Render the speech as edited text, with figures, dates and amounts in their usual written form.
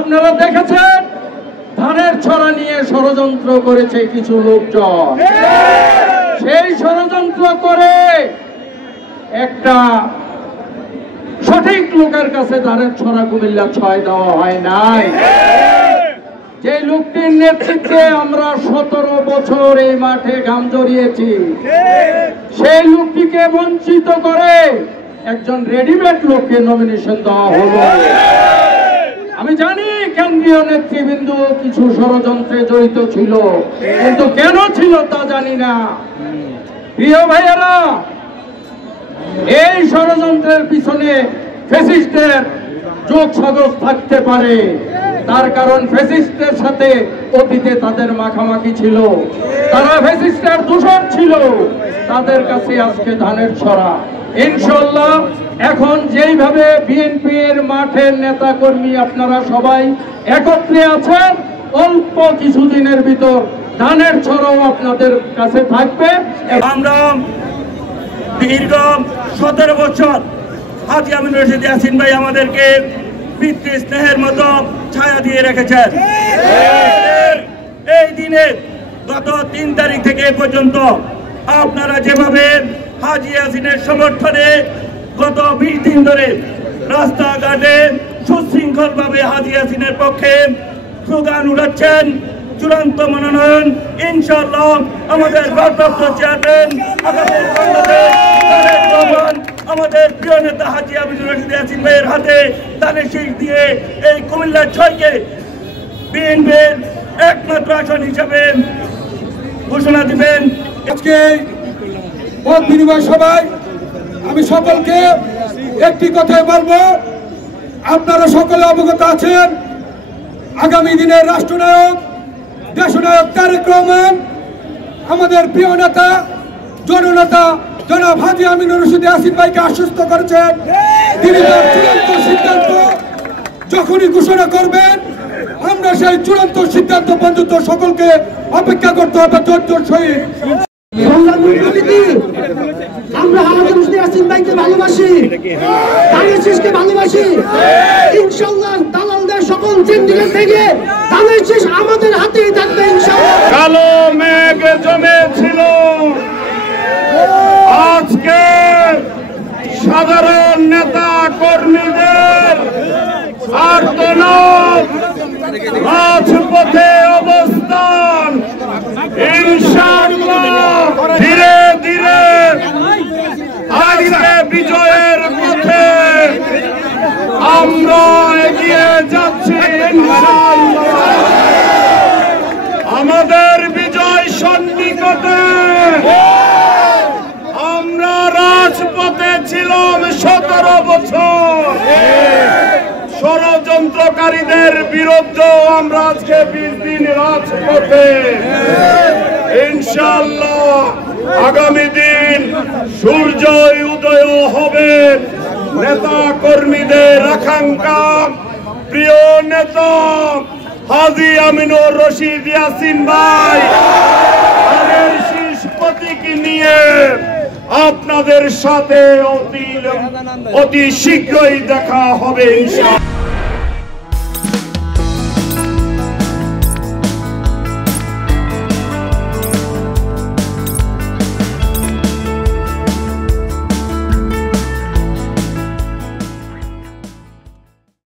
আপনারা দেখেছেন ধানের ছড়া নিয়ে ষড়যন্ত্র করেছে কিছু লোকজন। সেই ষড়যন্ত্র করে একটা সঠিক লোকের কাছে ধানের ছড়া কুমিল্লা 6 দেওয়া হয় নাই। যে লোকটির নেতৃত্বে আমরা 17 বছর এই মাঠে ঘাম জড়িয়েছি, সেই লোকটিকে বঞ্চিত করে একজন রেডিমেড লোককে নমিনেশন দেওয়া হলো। আমি জানি কেন্দ্রীয় নেতৃবৃন্দ কিছু ষড়যন্ত্রে জড়িত ছিল, কিন্তু কেন ছিল তা জানি না। প্রিয় ভাইয়েরা, এই ষড়যন্ত্রের পিছনে ফ্যাসিস্টের যোগ সাজস থাকতে পারে। তার কারণ ফ্যাসিস্টের সাথে অতীতে তাদের মাখামাখি ছিল, তারা ফ্যাসিস্টের দূষণ ছিল, তাদের কাছে আজকে ধানের ছড়া। ইনশাআল্লাহ এখন যেইভাবে বিএনপি এর মাঠের নেতা কর্মী আপনারা সবাই একত্রে আছেন, অল্প কিছুদিনের ভিতর ধানের ছড়াও আপনাদের কাছে থাকবে। আমরা দীর্ঘ 17 বছর হাজী আমিনুর রশিদ ইয়াসিন ভাই আমাদেরকে পিতৃ স্নেহের মতো ছায়া দিয়ে রেখেছেন। এই দিনে গত 3 তারিখ থেকে পর্যন্ত আপনারা যেভাবে হাজী ইয়াসিনের সমর্থনে গত 20 দিন ধরে রাস্তাঘাটে সুশৃঙ্খল ভাবে হাজী ইয়াসিনের পক্ষে স্লোগান উঠাচ্ছেন, চূড়ান্ত মনোনয়ন ইনশাআল্লাহ আমাদের ভারপ্রাপ্ত চেয়ারম্যান আমাদের প্রিয় নেতা হাজী আমিনুর রশিদ ইয়াসিন ভাইয়ের হাতে ধানের শীষ দিয়ে এই কুমিল্লা 6কে বিএনপির একমাত্র আসন হিসাবে ঘোষণা দিবেন। আজকে মত বিনিময় সভায় আমি সকলকে একটি কথাই বলবো, আপনারা সকলে অবগত আছেন আগামী দিনের রাষ্ট্রনায়ক দেশনায়ক তারেক রহমান আমাদের প্রিয় নেতা জননেতা জনাব হাজী আমিনুর রশিদ ইয়াসিন ভাইকে আশ্বস্ত করেছেন, তিনি তার চূড়ান্ত সিদ্ধান্ত যখনই ঘোষণা করবেন আমরা সেই চূড়ান্ত সিদ্ধান্ত পর্যন্ত সকলকে অপেক্ষা করতে হবে ধৈর্যের সহিত। আমরা হাজী রশিদ ইয়াসিন ভাইকে ভালোবাসি, ধানের শীষকে ভালোবাসি। ইনশাআল্লাহ দালালদের সকল সিন্ডিকেট থেকে ধানের শীষ আমাদের হাতেই থাকবে ইনশাআল্লাহ। কালো মেঘ জমেছিল, আজকে সাধারণ নেতা কর্মীদের আর্তনাদ, রাজপথে অবস্থান, ইনশাআল্লাহ ধীরে ধীরে আজকে বিজয়ের পথে আমরা এগিয়ে যাচ্ছি ইনশাআল্লাহ। আমাদের বিজয় সন্নিকটে। আমরা রাজপথে ছিলাম 17 বছর, ষড়যন্ত্রকারীদের বিরুদ্ধে আমরা আজকে 20 দিন রাজপথে। ইনশাআল্লাহ আগামী দিন সূর্য উদয় হবে। নেতা কর্মীদের আকাঙ্ক্ষা প্রিয় নেতা হাজী আমিনুর রশিদ ইয়াসিন ভাই ধানের শীষ প্রতীক নিয়ে আপনাদের সাথে অতি শীঘ্রই দেখা হবে ইনশাআল্লাহ।